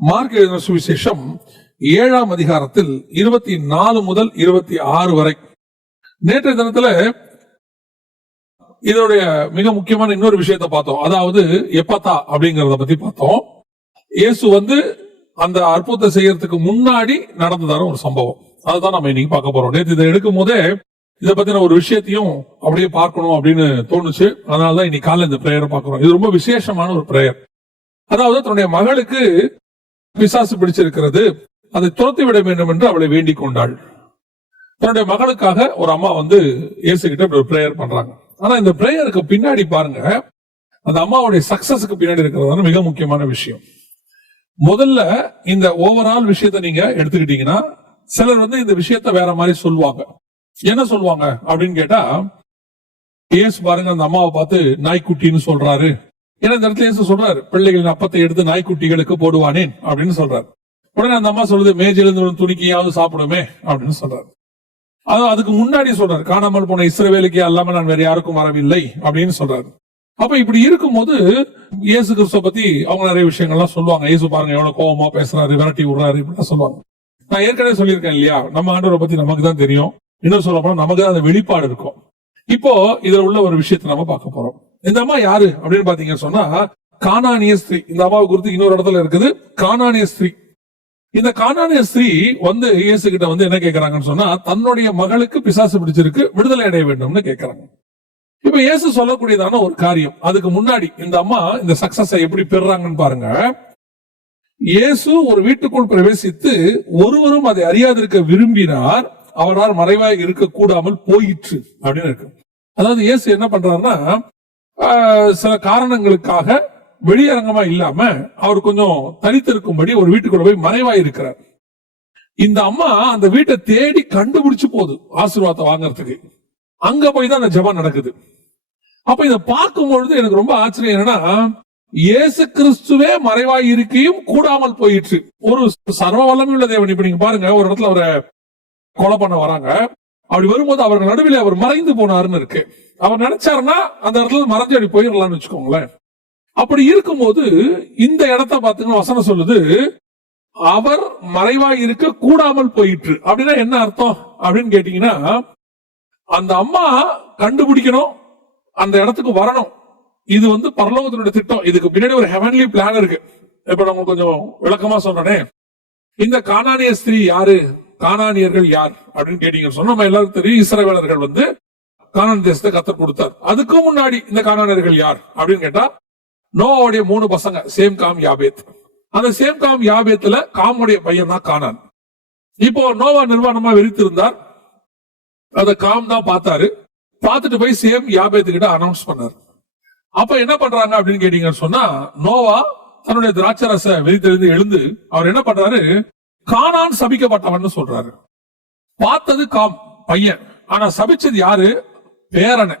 Mark எழுதின சுவிசேஷம் 7ஆம் அதிகாரத்தில் 24 முதல் 26 வரை. நேற்றைய தினத்துல இதோடைய மிக முக்கியமான இன்னொரு விஷயத்தை பார்த்தோம். அதாவது எப்பத்தா அப்படிங்கறத பத்தி பார்த்தோம். இயேசு அந்த அற்புதத்தை செய்யறதுக்கு முன்னாடி நடந்ததான ஒரு சம்பவம். அதுதான் நம்ம இன்னைக்கு பார்க்க போறோம். நேற்று இதை எடுக்கும் போதே இதை பத்தின ஒரு விஷயத்தையும் அப்படியே பார்க்கணும் அப்படின்னு தோணுச்சு. அதனாலதான் இன்னைக்கு காலையில் இந்த பிரேயரை பார்க்கிறோம். இது ரொம்ப விசேஷமான ஒரு பிரேயர். அதாவது தன்னுடைய மகளுக்கு பிசாசு பிடிச்சிருக்கிறது, அதை துரத்தி விட வேண்டும் என்று அவளை வேண்டிக் கொண்டாள். தன்னுடைய மகளுக்காக ஒரு அம்மா இயேசு கிட்ட இப்படி ஒரு பிரேயர் பண்றாங்க. ஆனா இந்த பிரேயருக்கு பின்னாடி பாருங்க, அந்த அம்மாவுடைய சக்சஸ்க்கு பின்னாடி இருக்கிறது மிக முக்கியமான விஷயம். முதல்ல இந்த ஓவரால் விஷயத்தை நீங்க எடுத்துக்கிட்டீங்கன்னா, சிலர் இந்த விஷயத்த வேற மாதிரி சொல்லுவாங்க. என்ன சொல்லுவாங்க அப்படின்னு கேட்டா, இயேசு பாருங்க அந்த அம்மாவை பார்த்து நாய்க்குட்டின்னு சொல்றாரு. ஏன்னா இந்த இடத்துல இயேசு சொல்றாரு, பிள்ளைகளின் அப்பத்தை எடுத்து நாய்க்குட்டிகளுக்கு போடுவானேன் அப்படின்னு சொல்றாரு. உடனே அந்த அம்மா சொல்லுது, மேஜிலிருந்து துணிக்கையாவது சாப்பிடுமே அப்படின்னு சொல்றாரு. அதுக்கு முன்னாடி சொல்றாரு, காணாமல் போன இஸ்ரவேலுக்கே அல்லாம நான் வேற யாருக்கும் வரவில்லை அப்படின்னு சொல்றாரு. அப்ப இப்படி இருக்கும்போது இயேசு கிறிஸ்துவ பத்தி அவங்க நிறைய விஷயங்கள்லாம் சொல்லுவாங்க. இயேசு பாருங்க எவ்வளவு கோபமா பேசுறாரு, விரட்டி விடுறாரு இப்படிலாம் சொல்லுவாங்க. நான் ஏற்கனவே சொல்லியிருக்கேன் இல்லையா, நம்ம ஆண்டவரை பத்தி நமக்கு தான் தெரியும். இன்னும் சொல்ல போனா நமக்கு தான் அந்த வெளிப்பாடு இருக்கும். இப்போ இதுல உள்ள ஒரு விஷயத்தை நம்ம பார்க்க போறோம். இந்த அம்மா யாரு அப்படின்னு பாத்தீங்கன்னு சொன்னா, கானானிய ஸ்திரீ. இந்த அம்மாவை குறித்து இன்னொரு இடத்துல இருக்குது, கானானிய ஸ்திரீ. இந்த கானானிய ஸ்திரீ இயேசு கிட்ட என்ன கேட்கறாங்கன்னு சொன்னா, தன்னுடைய மகளுக்கு பிசாசு பிடிச்சிருக்கு, விடுதலை அடைய வேண்டும்னு கேட்கறாங்க. இப்ப இயேசு சொல்லக்கூடியதான ஒரு காரியம். அதுக்கு முன்னாடி இந்த அம்மா இந்த சக்சஸ் எப்படி பெறாங்கன்னு பாருங்க. இயேசு ஒரு வீட்டுக்குள் பிரவேசித்து ஒருவரும் அதை அறியாதிருக்க விரும்பினார், அவரால் மறைவாய் இருக்க கூடாமல் போயிற்று அப்படின்னு இருக்கு. அதாவது இயேசு என்ன பண்றாருன்னா, சில காரணங்களுக்காக வெளியரங்கமா இல்லாம அவர் கொஞ்சம் தனித்திருக்கும்படி ஒரு வீட்டுக்குள்ள போய் மறைவாய் இருக்கிறார். இந்த அம்மா அந்த வீட்டை தேடி கண்டுபிடிச்சு போகுது ஆசீர்வாதத்தை வாங்கறதுக்கு. அங்க போய் தான் அந்த ஜெபம் நடக்குது. அப்ப இதை பார்க்கும் பொழுது எனக்கு ரொம்ப ஆச்சரியம் என்னன்னா, இயேசு கிறிஸ்துவே மறைவாய் இருக்கையும் கூடாமல் போயிற்று. ஒரு சர்வ வல்லமையுள்ள தேவன். இப்ப நீங்க பாருங்க, ஒரு இடத்துல அவரை கொலை பண்ண வராங்க. அப்படி வரும்போது அவர்கள் நடுவில் அவர் மறைந்து போனாருன்னு இருக்கு. அவர் நினைச்சாருன்னா அந்த இடத்துல மறைஞ்சு அப்படி போயிடலாம்னு வச்சுக்கோங்களேன். அப்படி இருக்கும்போது இந்த இடத்த பாத்தீங்கன்னா வசனம் சொல்லுது, அவர் மறைவாய் இருக்க கூடாமல் போயிற்று. அப்படின்னா என்ன அர்த்தம் அப்படின்னு கேட்டீங்கன்னா, அந்த அம்மா கண்டுபிடிக்கணும், அந்த இடத்துக்கு வரணும். இது பரலோகத்தினுடைய திட்டம். இதுக்கு பின்னாடி ஒரு ஹெவன்லி பிளான் இருக்கு. இப்ப நம்ம கொஞ்சம் விளக்கமா சொல்றேன். இந்த கானானிய ஸ்திரீ யாரு, கானானியர்கள் யார் அப்படின்னு கேட்டீங்கன்னு சொன்னா, நம்ம எல்லாருக்கும் தெரியும், இஸ்ரவேலர்கள் கானான் தேசத்தை கர்த்தர் கொடுத்தார். அதுக்கு முன்னாடி இந்த கானானியர்கள் யார் அப்படின்னு கேட்டா, நோவாவுடைய 3 பசங்க, சேம் காம் யாபேத். அந்த சேம் காம் யாபேத்துல காமுடைய பையன் தான் கானான். இப்போ நோவா நிர்வாணமா விரித்திருந்தார், அத காம் தான் பார்த்தாரு. பார்த்துட்டு போய் சேம் யாபேத்து கிட்ட அனௌன்ஸ் பண்ணார். அப்ப என்ன பண்றாங்க அப்படின்னு கேட்டீங்கன்னு சொன்னா, நோவா தன்னுடைய திராட்சரச விரித்திருந்து எழுந்து அவர் என்ன பண்றாரு, கானான் சபிக்கப்பட்டவன் சொல்றாரு. பார்த்தது காம் பையன், ஆனா சபிச்சது யாரு, பேரனை.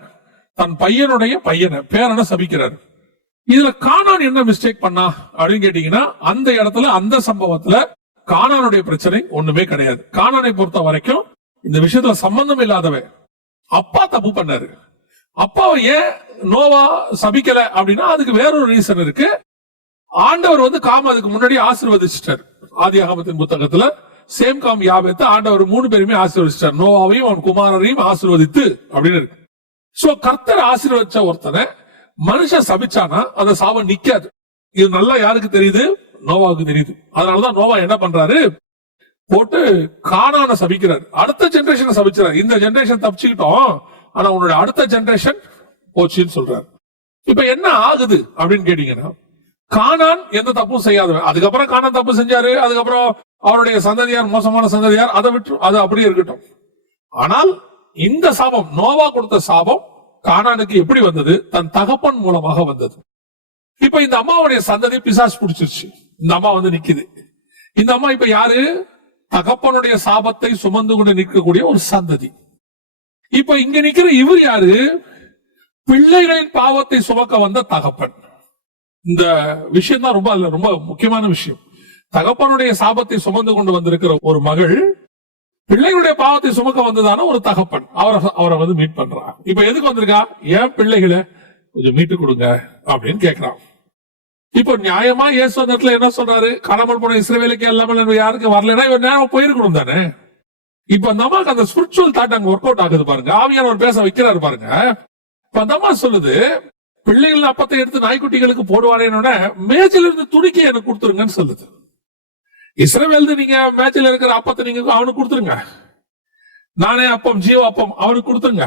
தன் பையனுடைய பையனை பேரனை சபிக்கிறாரு. இதுல கானான் என்ன மிஸ்டேக் பண்ணா அப்படின்னு கேட்டீங்கன்னா, அந்த இடத்துல அந்த சம்பவத்துல கானானுடைய பிரச்சனை ஒண்ணுமே கிடையாது. கானானை பொறுத்த வரைக்கும் இந்த விஷயத்துல சம்பந்தம் இல்லாதவன். அப்பா தப்பு பண்ணாரு. அப்பாவை ஏன் நோவா சபிக்கல அப்படின்னா, அதுக்கு வேறொரு ரீசன் இருக்கு. ஆண்டவர் காம் அதுக்கு முன்னாடி ஆசீர்வதிச்சிட்டார். ஆதியாகமத்தின் புத்தகத்துல சேம் காம் யாபேத்து ஆண்டவர் 3 பேருமே ஆசீர்வதிச்சிட்டார். நோவாவையும் அவன் குமாரரையும் ஆசீர்வதித்து அப்படின்னு இருக்கு. சோ கர்த்தர் ஆசீர்வதிச்ச ஒருத்தனை மனுஷன் சபிச்சானா அந்த சாபம் நிக்காது. இது நல்லா யாருக்கு தெரியுது, நோவாவுக்கு தெரியுது. அதனாலதான் நோவா என்ன பண்றாரு, போட்டு கானான சபிக்கிறார். அடுத்த ஜெனரேஷனை சபிச்சார். இந்த ஜெனரேஷன் தப்பிச்சுக்கிட்டோம், ஆனா உன்னுடைய அடுத்த ஜெனரேஷன் போச்சுன்னு சொல்றாரு. இப்ப என்ன ஆகுது அப்படின்னு கேட்டீங்கன்னா, கானான் எந்த தப்பும் செய்யாதவன். அதுக்கப்புறம் கானான் தப்பு செஞ்சாரு, அதுக்கப்புறம் அவருடைய சந்ததியார் மோசமான சந்ததியார், அதை விட்டு அது அப்படியே இருக்கட்டும். ஆனால் இந்த சாபம், நோவா கொடுத்த சாபம் கானானுக்கு எப்படி வந்தது, தன் தகப்பன் மூலமாக வந்தது. இப்ப இந்த அம்மாவுடைய சந்ததி பிசாசு பிடிச்சிருச்சு. இந்த அம்மா நிக்குது. இந்த அம்மா இப்ப யாரு, தகப்பனுடைய சாபத்தை சுமந்து கொண்டு நிற்கக்கூடிய ஒரு சந்ததி. இப்ப இங்க நிக்கிற இவர் யாரு, பிள்ளைகளின் பாவத்தை சுமக்க வந்த தகப்பன். இந்த விஷயம் தான் ரொம்ப முக்கியமான விஷயம். தகப்பனுடைய சாபத்தை சுமந்து கொண்டு வந்திருக்கிற ஒரு மகள் பிள்ளைகளுடைய பாவத்தை சுமக்க வந்ததான ஒரு தகப்பன் அவரை மீட் பண்றான். இப்ப எதுக்கு வந்திருக்கா, ஏன் பிள்ளைகளை கொஞ்சம் மீட்டு கொடுங்க அப்படின்னு கேட்கிறான். இப்போ நியாயமா இயேசு அந்த இடத்துல என்ன சொல்றாரு? காணாமல் போன இஸ்ரவேலுக்கு எல்லாமே யாருக்கு வரலன்னா இவர் நேரம் போயிருக்கணும் தானே. இப்ப அந்த அம்மாக்கு அந்த ஸ்பிரிச்சுவல் தாட் அங்க ஒர்க் அவுட் ஆகுது பாருங்க. ஆவியானவர் பேச வைக்கிறாரு பாருங்க. இப்ப அந்த அம்மா சொல்லுது, பிள்ளைகள் அப்பத்தை எடுத்து நாய்க்குட்டிகளுக்கு போடுவாரேன்னு மேஜில இருந்து துணிக்கை எனக்கு கொடுத்துருங்கன்னு சொல்லுது. இஸ்ரவேல் நீங்க மேஜில இருக்கிற அப்பத்தை நீங்க அவனுக்கு கொடுத்துருங்க, நானே அப்பம் ஜீவ அப்பம் அவனுக்கு கொடுத்துருங்க.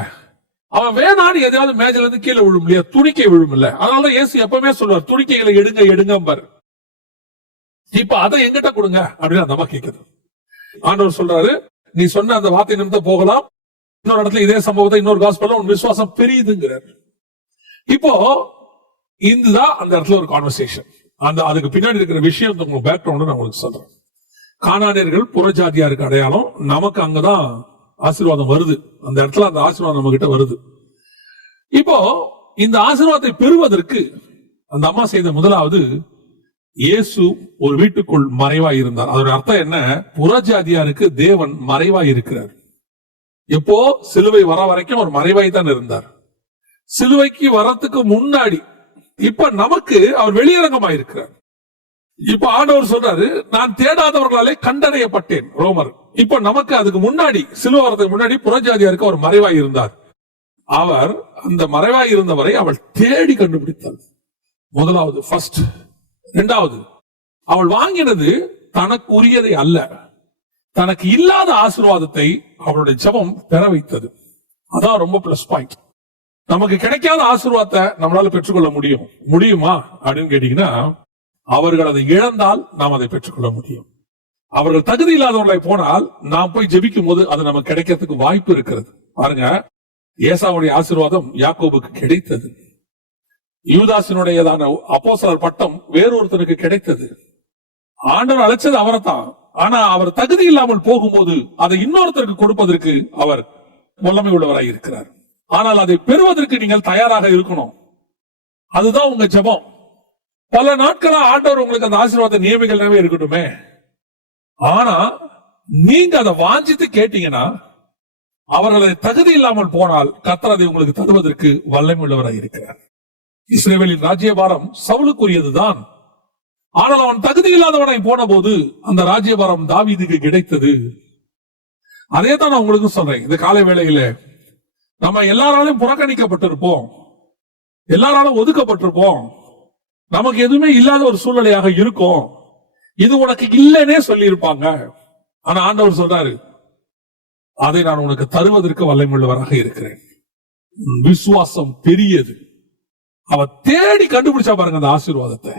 அவன் வேணான்னு எதையாவது மேஜில இருந்து கீழே விழும் இல்லையா, துணிக்கை விழும் இல்ல. அதனால இயேசு எப்பவுமே சொல்லுவார், துணிக்கைகளை எடுங்க எடுங்க பாரு. இப்ப அதை எங்கிட்ட கொடுங்க அப்படின்னு அந்த அம்மா கேக்குது. ஆண்டவர் சொல்றாரு, நீ சொன்ன அந்த வார்த்தை நிமித்தம் போகலாம். இன்னொரு இடத்துல இதே சம்பவத்தை இன்னொரு காஸ்பல்ல உன் விசுவாசம் பெரியதுங்கிறார். இப்போ இதுதான் அந்த இடத்துல ஒரு கான்வர்சேஷன். அதுக்கு பின்னாடி இருக்கிற விஷயம் உங்களுக்கு பேக்ரவுண்ட் நான் உங்களுக்கு சொல்றேன். கானானியர்கள் புறஜாதியாருக்கு அடையாளம், நமக்கு அங்கதான் ஆசீர்வாதம் வருது. அந்த இடத்துல அந்த ஆசீர்வாதம் நம்ம கிட்ட வருது. இப்போ இந்த ஆசீர்வாதத்தை பெறுவதற்கு அந்த அம்மா செய்த முதலாவது, இயேசு ஒரு வீட்டுக்குள் மறைவாய் இருந்தார். அதோட அர்த்தம் என்ன? புறஜாதியாருக்கு தேவன் மறைவாய் இருக்கிறார். எப்போ சிலுவை வர வரைக்கும் அவர் மறைவாய் தான் இருந்தார். சிலுவைக்கு வரத்துக்கு முன்னாடி இப்ப நமக்கு அவர் வெளியரங்கமாயிருக்கிறார். இப்ப ஆண்டவர் சொல்றாரு, நான் தேடாதவர்களாலே கண்டறியப்பட்டேன், ரோமர். இப்ப நமக்கு அதுக்கு முன்னாடி, சிலுவை வரதுக்கு முன்னாடி புறஜாதியாருக்கு அவர் மறைவாய் இருந்தார். அவர் அந்த மறைவாய் இருந்தவரை அவள் தேடி கண்டுபிடித்தார். முதலாவது ஃபர்ஸ்ட். இரண்டாவது, அவள் வாங்கினது தனக்கு உரியதை அல்ல, தனக்கு இல்லாத ஆசீர்வாதத்தை அவளுடைய ஜெபம் பெற வைத்தது. அதான் ரொம்ப பிளஸ் பாயிண்ட். நமக்கு கிடைக்காத ஆசீர்வாதத்தை நம்மளால பெற்றுக்கொள்ள முடியுமா அப்படின்னு கேட்டீங்கன்னா, அவர்கள் அதை இழந்தால் நாம் அதை பெற்றுக்கொள்ள முடியும். அவர்கள் தகுதி இல்லாதவர்களை போனால் நாம் போய் ஜெபிக்கும் போது அது நமக்கு கிடைக்கிறதுக்கு வாய்ப்பு இருக்கிறது. பாருங்க, ஏசாவுடைய ஆசீர்வாதம் யாக்கோபுக்கு கிடைத்தது. யூதாசினுடையதான அப்போஸ்தலர் பட்டம் வேறொருத்தருக்கு கிடைத்தது. ஆண்டவர் அழைச்சது அவரை தான். ஆனா அவர் தகுதி இல்லாமல் போகும்போது அதை இன்னொருத்தருக்கு கொடுப்பதற்கு அவர் வல்லமை உள்ளவராய் இருக்கிறார். ஆனால் அதை பெறுவதற்கு நீங்கள் தயாராக இருக்கணும். அதுதான் உங்க ஜெபம். பல நாட்களா ஆண்டவர் உங்களுக்கு அந்த ஆசீர்வாத நியமிகள் இருக்கட்டுமே, ஆனா நீங்க அதை வாஞ்சித்து கேட்டீங்கன்னா, அவர்களை தகுதி இல்லாமல் போனால் கர்த்தர் அதை உங்களுக்கு தருவதற்கு வல்லமை உள்ளவராய் இருக்கிறார். இஸ்ரவேலின் ராஜ்யபாரம் சவுலுக்குரியதுதான். ஆனால் அவன் தகுதி இல்லாதவனை போன போது அந்த ராஜ்யபாரம் தாவீதுக்கு கிடைத்தது. அதே தான் நான் உங்களுக்கு சொல்றேன். இந்த காலை வேளையில நம்ம எல்லாராலும் புறக்கணிக்கப்பட்டிருப்போம், எல்லாராலும் ஒதுக்கப்பட்டிருப்போம், நமக்கு எதுவுமே இல்லாத ஒரு சூழ்நிலையாக இருக்கும். இது உனக்கு இல்லைன்னே சொல்லி இருப்பாங்க. ஆனா ஆண்டவர் சொல்றாரு, அதை நான் உனக்கு தருவதற்கு வல்லமையுள்ளவராக இருக்கிறேன். விசுவாசம் பெரியது. அவ தேடி கண்டுபிடிச்சா பாருங்க அந்த ஆசீர்வாதத்தை.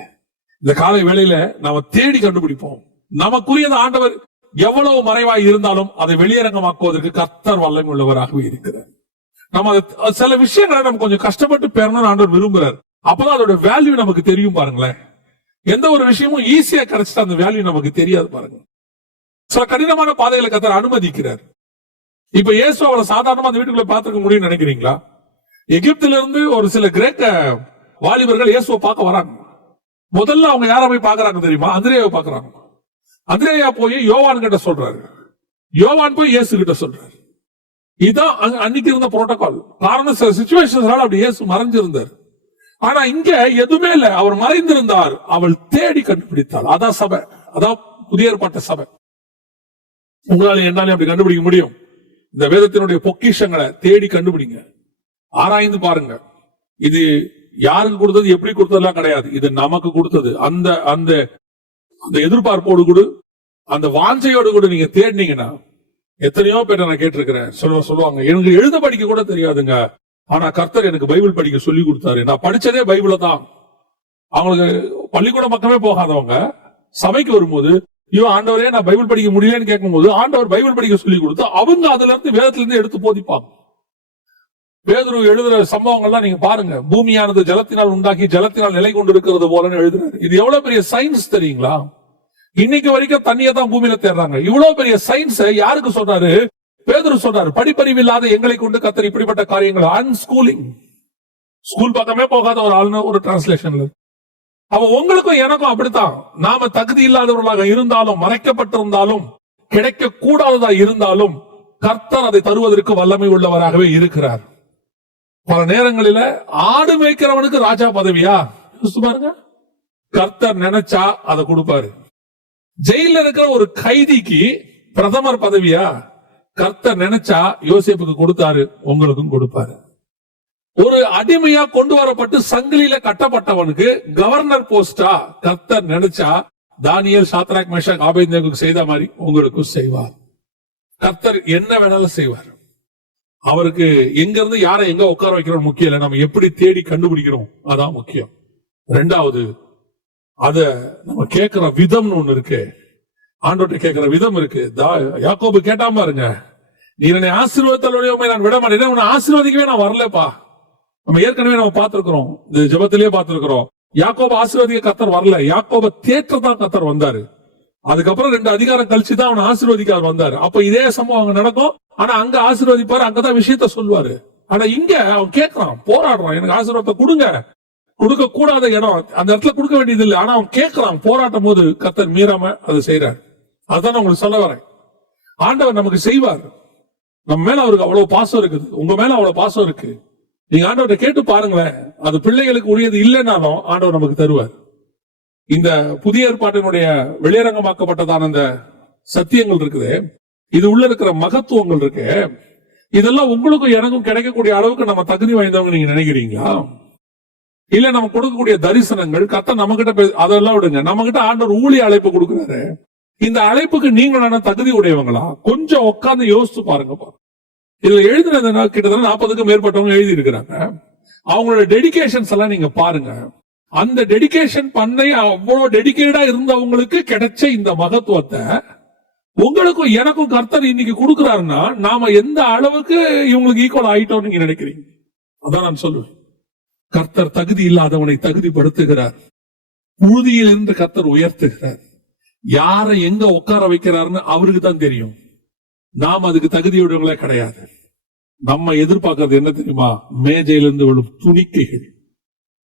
இந்த காலை வேளையில நாம தேடி கண்டுபிடிப்போம். நமக்குரியது ஆண்டவர் எவ்வளவு மறைவாய் இருந்தாலும் அதை வெளியரங்கமாக்குவதற்கு கர்த்தர் வல்லமையுள்ளவராகவே இருக்கிறார். நம்ம சில விஷயங்களை நம்ம கொஞ்சம் கஷ்டப்பட்டு பெறணும்னு ஆண்டவர் விரும்புறார். அப்பதான் அதோட வேல்யூ நமக்கு தெரியும். பாருங்களேன், எந்த ஒரு விஷயமும் ஈஸியா கிடைச்சிட்டு அந்த வேல்யூ நமக்கு தெரியாது. பாருங்க, சில கடினமான பாதைகளை கர்த்தர் அனுமதிக்கிறார். இப்ப இயேசு அவளை சாதாரணமா அந்த வீட்டுக்குள்ள பாத்துக்க முடியும்னு நினைக்கிறீங்களா? எகிப்தில இருந்து ஒரு சில கிரேக்க வாலிபர்கள் இயேசுவை பார்க்க வராங்க. முதல்ல அவங்க யாரை போய் பாக்குறாங்க தெரியுமா? அந்திரேயாவை பாக்குறாங்க. அந்திரேயா போய் யோவான் கிட்ட சொல்றாரு, யோவான் போய் இயேசு கிட்ட சொல்றாரு. இதான் அன்னைக்கு இருந்த புரோட்டோகால். காரணம் சில சிச்சுவேஷன்ஸ்னால அப்படி இயேசு மறைஞ்சிருந்தார். ஆனா இங்க எதுவுமே இல்ல, அவர் மறைந்திருந்தார். அவள் தேடி கண்டுபிடித்தாள். அதான் சபை, அதான் புதிய ஏற்பாட்டு சபை. உங்களால என்னாலும் அப்படி கண்டுபிடிக்க முடியும். இந்த வேதத்தினுடைய பொக்கிஷங்களை தேடி கண்டுபிடிங்க, ஆராய்ந்து பாருங்க. இது யாருக்கு கொடுத்தது, எப்படி கொடுத்ததெல்லாம் கிடையாது. இது நமக்கு கொடுத்தது. அந்த அந்த எதிர்பார்ப்போடு கூட, அந்த வாஞ்சையோடு கூட நீங்க தேடினீங்கன்னா, எத்தனையோ பேர் நான் கேட்டிருக்கிறேன், சொல்லுவாங்க, எனக்கு எழுத படிக்க கூட தெரியாதுங்க, ஆனா கர்த்தர் எனக்கு பைபிள் படிக்க சொல்லி கொடுத்தாரு. நான் படிச்சதே பைபிள தான். அவங்களுக்கு பள்ளிக்கூட பக்கமே போகாதவங்க சபைக்கு வரும்போது, ஐயோ ஆண்டவரே நான் பைபிள் படிக்க முடியலன்னு கேட்கும்போது ஆண்டவர் பைபிள் படிக்க சொல்லி கொடுத்து அவங்க அதுல இருந்து வேதத்துல இருந்து எடுத்து போதிப்பாங்க. பேதுரு எழுதுற சம்பவங்கள்லாம் நீங்க பாருங்க. பூமியானது ஜலத்தினால் உண்டாக்கி ஜலத்தினால் நிலை கொண்டு இருக்கிறது போலன்னு எழுதுறாரு. இது எவ்வளவு பெரிய சயின்ஸ் தெரியுங்களா? இன்னைக்கு வரைக்கும் தண்ணியை தான் பூமியில தேடுறாங்க. இவ்வளவு பெரிய சயின்ஸ் யாருக்கு சொல்றாரு? பேதுரு சொல்றாரு, படிப்பறிவு இல்லாத எங்களை கொண்டு கர்த்தர் இப்படிப்பட்ட காரியங்கள், அன்ஸ்கூலிங், ஸ்கூல் பக்கமே போகாத ஒரு ஆளுநர் ஒரு டிரான்ஸ்லேஷன்ல. அவ உங்களுக்கும் எனக்கும் அப்படித்தான். நாம தகுதி இல்லாதவர்களாக இருந்தாலும், மறைக்கப்பட்டிருந்தாலும், கிடைக்க கூடாததா இருந்தாலும், கர்த்தர் அதை தருவதற்கு வல்லமை உள்ளவராகவே இருக்கிறார். பல நேரங்களில ஆடு மேய்க்கிறவனுக்கு ராஜா பதவியா பாருங்க. கர்த்தர் நினைச்சா அதை கொடுப்பாரு. ஜெயில இருக்கிற ஒரு கைதிக்கு பிரதமர் பதவியா கர்த்தர் நினைச்சா யோசேப்புக்கு கொடுத்தாரு, உங்களுக்கும் கொடுப்பாரு. ஒரு அடிமையா கொண்டு வரப்பட்டு சங்கிலியில கட்டப்பட்டவனுக்கு கவர்னர் போஸ்டா கர்த்தர் நினைச்சா தானியேல், சாத்ராக், மேஷாக், ஆபேத்நேகோவுக்கு செய்த மாதிரி உங்களுக்கும் செய்வார். கர்த்தர் என்ன வேணாலும் செய்வார். அவருக்கு எங்க இருந்து யாரை எங்க உட்கார வைக்கிறோம் முக்கியம் இல்ல, நம்ம எப்படி தேடி கண்டுபிடிக்கிறோம் அதான் முக்கியம். ரெண்டாவது, அத நம்ம கேட்கிற விதம்னு ஒண்ணு இருக்கு. ஆண்டோட்ட கேட்கிற விதம் இருக்கு. யாக்கோபு கேட்டாம பாருங்க, நீ என்னை ஆசீர்வாதத்தோட நான் விட மாட்டேன், உன்னை ஆசீர்வதிக்கவே நான் வரலப்பா. நம்ம ஏற்கனவே நம்ம பார்த்திருக்கிறோம், இந்த ஜெபத்திலேயே பார்த்திருக்கிறோம். யாக்கோப ஆசீர்வதிக்க கர்த்தர் வரல, யாக்கோப தேற்றதான் கர்த்தர் வந்தாரு. அதுக்கப்புறம் 2 அதிகாரம் கழிச்சு தான் அவனை ஆசீர்வதிக்க வந்தாரு. அப்ப இதே சம்பவம் அங்க நடக்கும். ஆனா அங்க ஆசீர்வதிப்பாரு, அங்கதான் விஷயத்த சொல்லுவாரு. ஆனா இங்க அவன் கேட்கறான், போராடுறான், எனக்கு ஆசீர்வாதத்தை கொடுங்க. கொடுக்க கூடாத இடம், அந்த இடத்துல கொடுக்க வேண்டியது இல்லை. ஆனா அவன் கேட்கறான், போராட்டும் போது கர்த்தர் மீறாம அதை செய்யறாரு. அதுதான் உங்களுக்கு சொல்ல வரேன். ஆண்டவர் நமக்கு செய்வார். நம்ம மேல அவருக்கு அவ்வளவு பாசம் இருக்குது, உங்க மேல அவ்வளவு பாசம் இருக்கு. நீங்க ஆண்டவர்கிட்ட கேட்டு பாருங்களேன், அது பிள்ளைகளுக்கு உரியது இல்லைன்னாலும் ஆண்டவர் நமக்கு தருவார். இந்த புதிய ஏற்பாட்டினுடைய வெளியரங்கமாக்கப்பட்டதான இந்த சத்தியங்கள் இருக்குது, இது உள்ள இருக்கிற மகத்துவங்கள் இருக்கு, இதெல்லாம் உங்களுக்கும் எனக்கும் கிடைக்கக்கூடிய அளவுக்கு நம்ம தகுதி வாய்ந்தவங்க நீங்க நினைக்கிறீங்களா? இல்ல நம்ம கொடுக்கக்கூடிய தரிசனங்கள் கர்த்தர் நம்ம கிட்ட அதெல்லாம் விடுங்க, நம்ம கிட்ட ஆண்டவர் ஊழிய அழைப்பு கொடுக்கிறாரு. இந்த அழைப்புக்கு நீங்களான தகுதி உடையவங்களா? கொஞ்சம் உட்கார்ந்து யோசிச்சு பாருங்க. இதுல எழுதினது கிட்டத்தட்ட 40க்கும் மேற்பட்டவங்க எழுதி இருக்கிறாங்க. அவங்களோட டெடிகேஷன்ஸ் எல்லாம் நீங்க பாருங்க. அந்த டெடிகேஷன் பண்ண அவ்வளவு டெடிகேட்டா இருந்தவங்களுக்கு கிடைச்ச இந்த மகத்துவத்தை உங்களுக்கும் எனக்கும் கர்த்தர் இன்னைக்கு கொடுக்கிறாருன்னா நாம எந்த அளவுக்கு இவங்களுக்கு ஈக்குவல் ஆயிட்டோம் நீங்க நினைக்கிறீங்க? அதான் நான் சொல்லுவேன், கர்த்தர் தகுதி இல்லாதவனை தகுதிப்படுத்துகிறார், புழுதியில் இருந்து கர்த்தர் உயர்த்துகிறார். யாரை எங்க உட்கார வைக்கிறாருன்னு அவருக்கு தான் தெரியும். நாம் அதுக்கு தகுதியுடையவங்களே கிடையாது. நம்ம எதிர்பார்க்கறது என்ன தெரியுமா? மேஜையிலிருந்து விழும் துணிக்கைகள்,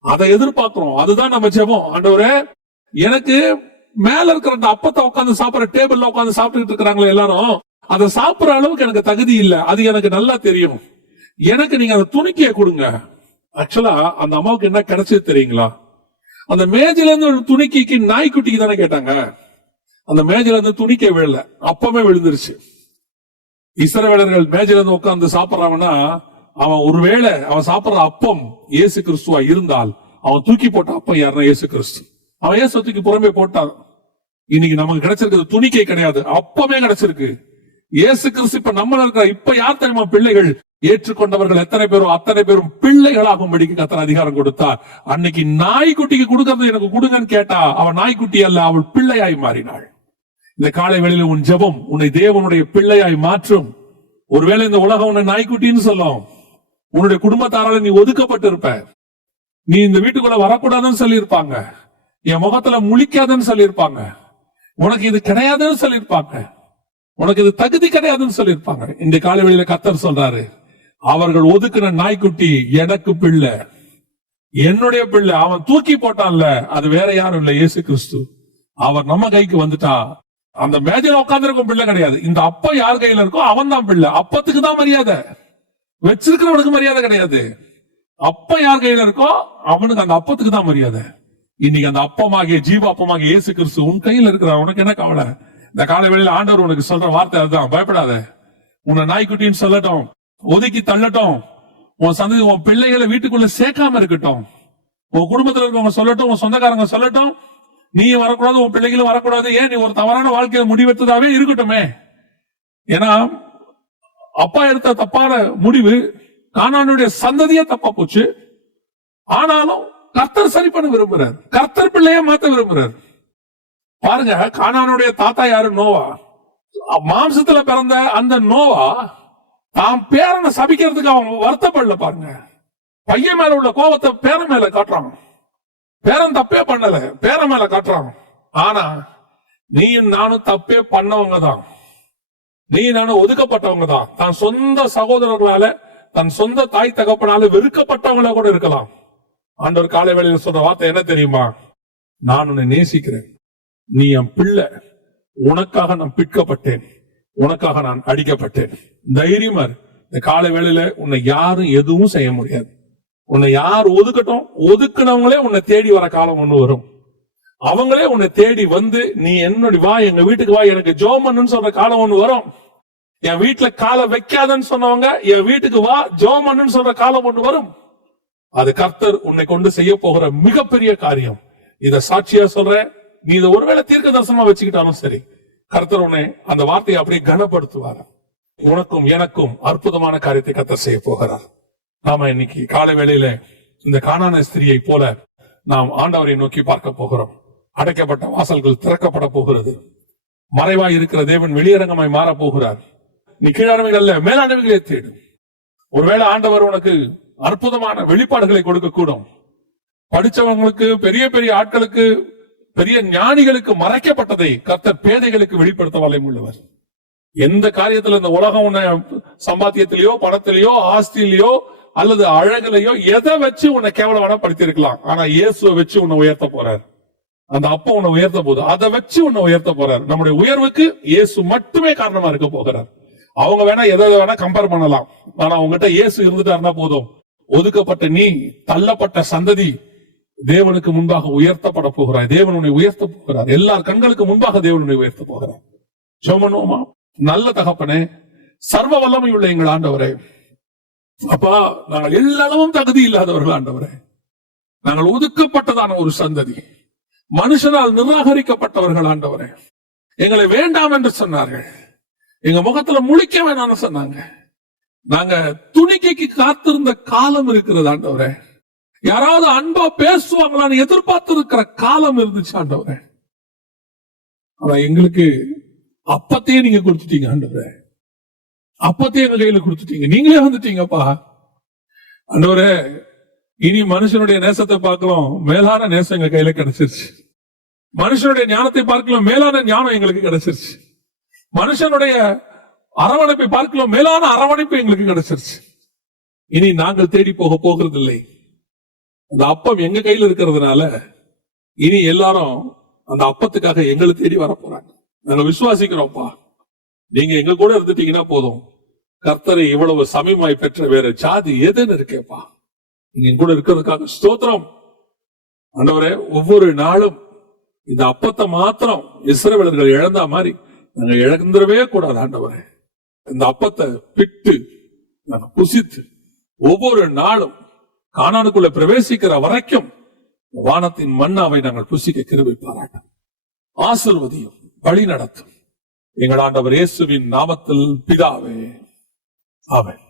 அதை எதிர்பார்க்கிறோம். அதுதான் நம்ம ஜெபம். ஆண்டவரே, எனக்கு மேல இருக்கிற அந்த அப்பத்தை உட்காந்து சாப்பிடுற டேபிள்ல உட்காந்து சாப்பிட்டுட்டு இருக்கிறாங்களே எல்லாரும், அதை சாப்பிடுற அளவுக்கு எனக்கு தகுதி இல்லை, அது எனக்கு நல்லா தெரியும். எனக்கு நீங்க அந்த துணிக்கையை கொடுங்க. ஆக்சுவலா அந்த அம்மாவுக்கு என்ன கிடைச்சது தெரியுங்களா? அந்த மேஜையில இருந்து ஒரு துணிக்கைக்கு நாய்க்குட்டிக்கு தானே கேட்டாங்க. அந்த மேஜையில இருந்து துணிக்கை விழல, அப்பமே விழுந்துருச்சு. இஸ்ரவேலர்கள் மேஜையில இருந்து உட்கார்ந்து சாப்பிடுறாங்கன்னா அவன் ஒருவேளை அவன் சாப்பிடுற அப்பம் இயேசு கிறிஸ்துவா இருந்தால் அவன் தூக்கி போட்ட அப்பம் யாருன்னா இயேசு கிறிஸ்து. அவன் இயேசு தூக்கி புறம்பே போட்டான். இன்னைக்கு நமக்கு கிடைச்சிருக்கிறது துணிக்கை கிடையாது, அப்பமே கிடைச்சிருக்கு. இயேசு கிறிஸ்து இப்ப நம்ம இருக்கிற இப்ப யார் தெரியுமா பிள்ளைகள்? ஏற்றுக்கொண்டவர்கள் எத்தனை பேரும் அத்தனை பேரும் பிள்ளைகளாகும்படிக்கு கர்த்தர் அதிகாரம் கொடுத்தார். அன்னைக்கு நாய்க்குட்டிக்கு கொடுக்கறது எனக்கு கொடுங்கன்னு கேட்டா அவன் நாய்க்குட்டி அல்ல, அவள் பிள்ளையாய் மாறினாள். இந்த காலை வேளையில உன் ஜெபம் உன்னை தேவனுடைய பிள்ளையாய் மாற்றும். ஒருவேளை இந்த உலகம் உன்னை நாய்க்குட்டின்னு சொல்லும், உன்னுடைய குடும்பத்தாரால நீ ஒதுக்கப்பட்டு இருப்ப, நீ இந்த வீட்டுக்குள்ள வரக்கூடாதுன்னு சொல்லியிருப்பாங்க, என் முகத்துல முழிக்காதுன்னு சொல்லியிருப்பாங்க, உனக்கு இது கிடையாதுன்னு சொல்லியிருப்பாங்க, உனக்கு இது தகுதி கிடையாதுன்னு சொல்லியிருப்பாங்க. இந்த காலை வேளையில கர்த்தர் சொல்றாரு, அவர்கள் ஒதுக்குன நாய்க்குட்டி எனக்கு பிள்ளை, என்னுடைய பிள்ளை. அவன் தூக்கி போட்டான்ல, அது வேற யாரும் இல்ல, இயேசு கிறிஸ்து. அவர் நம்ம கைக்கு வந்துட்டா அந்த மேஜையில உட்கார்ந்திருக்கும் பிள்ளை கிடையாது. இந்த அப்பா யார் கையில இருக்கோ அவன் தான் பிள்ளை. அப்பத்துக்கு தான் மரியாதை, வச்சிருக்கிறவனுக்கு மரியாதை கிடையாது. அப்பா யார் கையில இருக்கோ அவனுக்கு அந்த அப்பத்துக்கு தான் மரியாதை. இன்னைக்கு அந்த அப்பமாகிய ஜீவ அப்பமாகிய இயேசு கிறிஸ்து உன் கையில இருக்கிற, உனக்கு என்ன கவலை? இந்த காலை வேளையில ஆண்டவர் உனக்கு சொல்ற வார்த்தை அதுதான், பயப்படாத. உன்னை நாய்க்குட்டின்னு சொல்லட்டும், ஒதுக்கி தள்ளட்டும், உன் சந்ததி உன் பிள்ளைகளை வீட்டுக்குள்ள சேர்க்காம இருக்கட்டும், உன் குடும்பத்தில் இருக்கவங்க சொல்லட்டும், உன் சொந்தக்காரங்க சொல்லட்டும், நீ வரக்கூடாது, உன் பிள்ளைகளும் வரக்கூடாது, ஏன் நீ ஒரு தவறான வாழ்க்கையை முடிவெடுத்ததாவே இருக்கட்டுமே. ஏன்னா அப்பா எடுத்த தப்பான முடிவு கானானுடைய சந்ததியே தப்பா போச்சு. ஆனாலும் கர்த்தர் சரி பண்ண விரும்புறார், கர்த்தர் பிள்ளைய மாத்த விரும்புறார். பாருங்க, கானானுடைய தாத்தா யாரு? நோவா. மாம்சத்துல பிறந்த அந்த நோவா தாம் பேரனை சபிக்கிறதுக்கு அவன் வருத்தப்படல. பாருங்க, பையன் மேல உள்ள கோபத்தை பேரன் மேல காட்டுறான். பேரன் தப்பே பண்ணல, பேரன் மேல காட்டுறான். ஆனா நீயும் நானும் தப்பே பண்ணவங்க தான், நீ நானும் ஒதுக்கப்பட்டவங்க தான். தன் சொந்த சகோதரர்களால, தன் சொந்த தாய் தகப்பனால வெறுக்கப்பட்டவங்களா கூட இருக்கலாம். ஆண்டவர் காலை வேளையில சொல்ற வார்த்தை என்ன தெரியுமா? நான் உன்னை நேசிக்கிறேன், நீ என் பிள்ளை, உனக்காக நான் பிற்கப்பட்டேன், உனக்காக நான் அடிக்கப்பட்டேன். தைரியமா இந்த காலை வேளையில உன்னை யாரும் எதுவும் செய்ய முடியாது. உன்னை யார் ஒதுக்கட்டும், ஒதுக்குனவங்களே உன்னை தேடி வர காலம் ஒண்ணு வரும். அவங்களே உன்னை தேடி வந்து நீ என்னுடைய வா, எங்க வீட்டுக்கு வா, எனக்கு ஜெபம் பண்ணுன்னு சொல்ற காலம் ஒண்ணு வரும். என் வீட்டுல காலை வைக்காதன்னு சொன்னவங்க என் வீட்டுக்கு வா ஜெபம் பண்ணுன்னு சொல்ற காலம் ஒண்ணு வரும். அது கர்த்தர் உன்னை கொண்டு செய்ய போகிற மிகப்பெரிய காரியம். இத சாட்சியா சொல்றேன். நீ இதை ஒருவேளை தீர்க்க தரிசனமா வச்சுக்கிட்டாலும் சரி, கர்த்தர் உன்னை அந்த வார்த்தையை அப்படியே கனப்படுத்துவார். உனக்கும் எனக்கும் அற்புதமான காரியத்தை கர்த்தர் செய்ய போகிறார். நாம இன்னைக்கு காலை வேளையில இந்த கானான ஸ்திரியை போல நாம் ஆண்டவரை நோக்கி பார்க்க போகிறோம். அடைக்கப்பட்ட வாசல்கள் திறக்கப்பட போகிறது. மறைவாய் இருக்கிற தேவன் வெளியரங்கமாய் மாற போகிறார். நீ கீழானவைகள் மேலானவைகளே தேடும். ஒருவேளை ஆண்டவர் உனக்கு அற்புதமான வெளிப்பாடுகளை கொடுக்க கூடும். படிச்சவங்களுக்கு, பெரிய பெரிய ஆட்களுக்கு, பெரிய ஞானிகளுக்கு மறைக்கப்பட்டதை கர்த்தர் பேதைகளுக்கு வெளிப்படுத்த வல்லமை உள்ளவர். எந்த காரியத்துல இந்த உலகம் உன்னை சம்பாத்தியத்திலேயோ, பணத்திலேயோ, ஆஸ்தியிலேயோ அல்லது அழகுலையோ எதை வச்சு உன்னை கேவலப்படுத்தி இருக்கலாம். ஆனா இயேசுவை வச்சு உன்னை உயர்த்த போறார். அந்த அப்பா உன்னை உயர்த்த போது அதை வச்சு உன்னை உயர்த்த போறார். நம்முடைய உயர்வுக்கு இயேசு மட்டுமே காரணமா இருக்க போகிறார். அவங்க வேணா எதை வேணா கம்பேர் பண்ணலாம். ஆனா உங்ககிட்ட இயேசு இருந்துட்டாருன்னா போதும். ஒதுக்கப்பட்ட நீ, தள்ளப்பட்ட சந்ததி தேவனுக்கு முன்பாக உயர்த்தப்பட போகிறார். தேவன் உன்னை உயர்த்த போகிறார். எல்லார் கண்களுக்கு முன்பாக தேவன் உன்னை உயர்த்த போகிறார். ஜெபம். நல்ல தகப்பனே, சர்வ வல்லமை உள்ள எங்கள் ஆண்டவரே, அப்பா, நாங்கள் எல்லாரும் தகுதி இல்லாதவர்கள் ஆண்டவரே. நாங்கள் ஒதுக்கப்பட்டதான ஒரு சந்ததி, மனுஷனால் நிராகரிக்கப்பட்டவர்கள் ஆண்டவரே. எங்களை வேண்டாம் என்று சொன்னார்கள். எங்க முகத்துல முழிக்க வேணாம்னு சொன்னாங்க. நாங்க துணிக்கைக்கு காத்திருந்த காலம் இருக்கிறது ஆண்டவரே. யாராவது அன்பா பேசுவாங்களான்னு எதிர்பார்த்து இருக்கிற காலம் இருந்துச்சு ஆண்டவரே. ஆனா எங்களுக்கு அப்பத்தையே நீங்க கொடுத்துட்டீங்க ஆண்டவரே. அப்பத்தையே எங்க கையில கொடுத்துட்டீங்க. நீங்களே வந்துட்டீங்கப்பா ஆண்டவரே. இனி மனுஷனுடைய நேசத்தை பார்க்கலாம், மேலான நேசம் எங்க கையில கிடைச்சிருச்சு. மனுஷனுடைய ஞானத்தை பார்க்கலாம், மேலான ஞானம் எங்களுக்கு கிடைச்சிருச்சு. மனுஷனுடைய அரவணைப்பை பார்க்கலாம், மேலான அரவணைப்பு எங்களுக்கு கிடைச்சிருச்சு. இனி நாங்கள் தேடி போகிறது இல்லை. அந்த அப்பம் எங்க கையில் இருக்கிறதுனால இனி எல்லாரும் அந்த அப்பத்துக்காக எங்களை தேடி வர போறாங்க. நாங்க விசுவாசிக்கிறோம்ப்பா. நீங்க எங்க கூட இருந்துட்டீங்கன்னா போதும். கர்த்தரை இவ்வளவு சமயமாய் பெற்ற வேற ஜாதி எதுன்னு இருக்கேப்பா. நீங்க கூட இருக்கிறதுக்காக ஸ்தோத்திரம் ஆண்டவரே. ஒவ்வொரு நாளும் இந்த அப்பத்தை மாத்திரம் இஸ்ரவேலர்கள் இழந்தா மாதிரி நாங்க இழந்துடவே கூடாது ஆண்டவரே. இந்த அப்பத்தை பிட்டு நாங்க புசித்து ஒவ்வொரு நாளும் கானானுக்குள்ள பிரவேசிக்கிற வரைக்கும் வானத்தின் மன்னாவை நாங்கள் புசிக்க கிருபை பாராட்டும். ஆசீர்வதியும், வழி நடத்தும் எங்கள் ஆண்டவர் இயேசுவின் நாமத்தில் பிதாவே, ஆமென்.